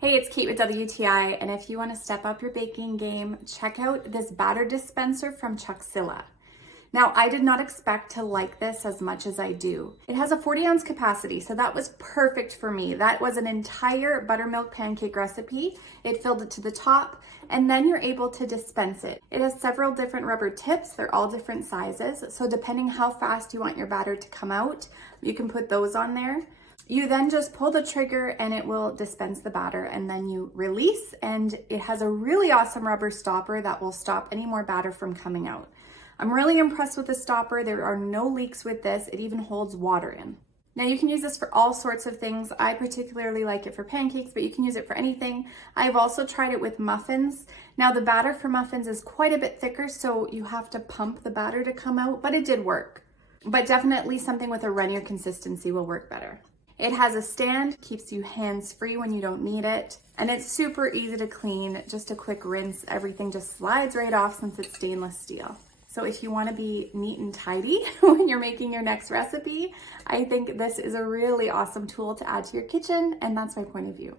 Hey, it's Kate with WTI, and if you want to step up your baking game, check out this batter dispenser from Choxila. Now, I did not expect to like this as much as I do. It has a 40-ounce capacity, so that was perfect for me. That was an entire buttermilk pancake recipe. It filled it to the top, and then you're able to dispense it. It has several different rubber tips. They're all different sizes, so depending how fast you want your batter to come out, you can put those on there. You then just pull the trigger and it will dispense the batter, and then you release, and it has a really awesome rubber stopper that will stop any more batter from coming out. I'm really impressed with the stopper. There are no leaks with this. It even holds water in. Now you can use this for all sorts of things. I particularly like it for pancakes, but you can use it for anything. I've also tried it with muffins. Now the batter for muffins is quite a bit thicker, so you have to pump the batter to come out, but it did work. But definitely something with a runnier consistency will work better. It has a stand, keeps you hands-free when you don't need it, and it's super easy to clean. Just a quick rinse, everything just slides right off since it's stainless steel. So if you want to be neat and tidy when you're making your next recipe, I think this is a really awesome tool to add to your kitchen, and that's my point of view.